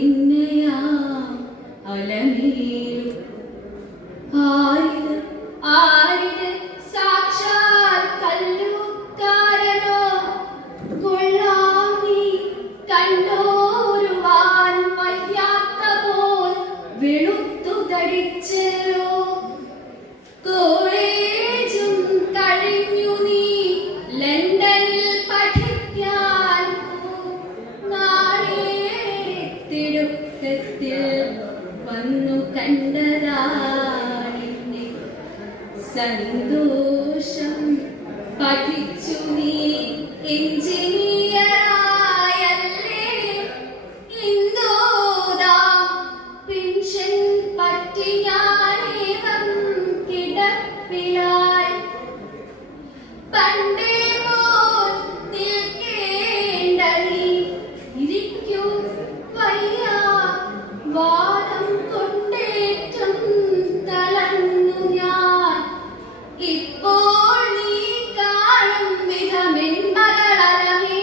നിന്നയാ അലമേലു ആരിത് സാക്ഷാൽ കല്ലുകാരനോ കൊള്ളാം നീ കണ്ടോരുവാൻ വയ്യാത്ത പോൽ വെളുത്തു തടിച്ചല്ലോ കോളേജും കഴിഞ്ഞു നീ ലണ്ടനിൽ പഠിക്കാൻ നാളെ തിടുക്കത്തിൽ വന്നു കണ്ടതാണെന്നെ സന്തോഷം പഠിച്ചു നീ എഞ്ചിനീയറായല്ലേ ഇന്തോദാ പെൻഷൻ പറ്റി ഞാനേവം കിടപ്പിലായി പണ്ടേ പോൽ നിൽക്കേണ്ട നീ ഇരിക്കൂ വയ്യ വാദം കൊണ്ടേറ്റം തളർന്നു ഞാൻ ഇപ്പോൾ നീ കാണും വിധമെൻ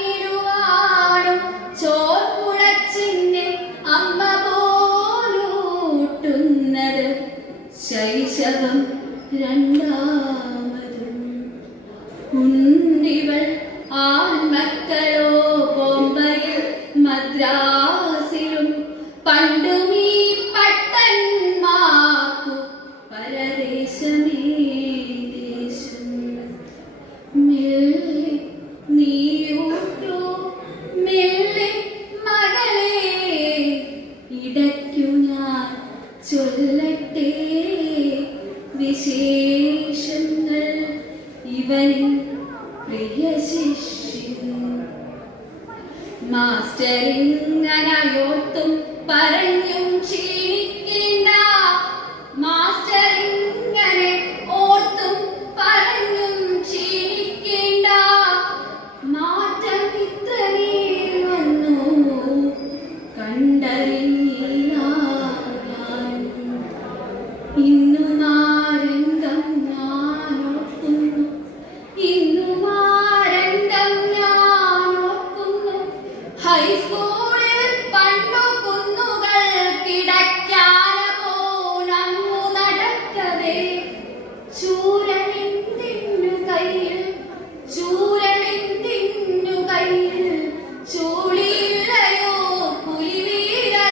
മകളലമേലുവാടും ചോർപ്പുഴച്ചിന്റെ അമ്മ പോലൂട്ടുന്നത് ശൈശവം രണ്ടാമതും ഉണ്ടിവൾ ആൺമക്കളോ ബോംബെയിൽ മദ്രാസിലും പണ്ടുമീ പട്ടന്മാർക്കു പരദേശമേ ദേശം മെല്ലെ നീയൂട്ടോ മെല്ലെ മകളെ ഇടയ്ക്കു ഞാൻ ചൊല്ലട്ടെ വിശേഷങ്ങൾ ഇവനിൻ പ്രിയ ശിഷ്യൻ മാസ്റ്ററിങ്ങനായോർത്തും പറഞ്ഞും ക്ഷീണിക്കേണ്ട മാസ്റ്ററിങ്ങനെ ഓർത്തും പറഞ്ഞും ക്ഷീണിക്കേണ്ട മാറ്റം ഇത്രമേ വന്നു കണ്ടറിയ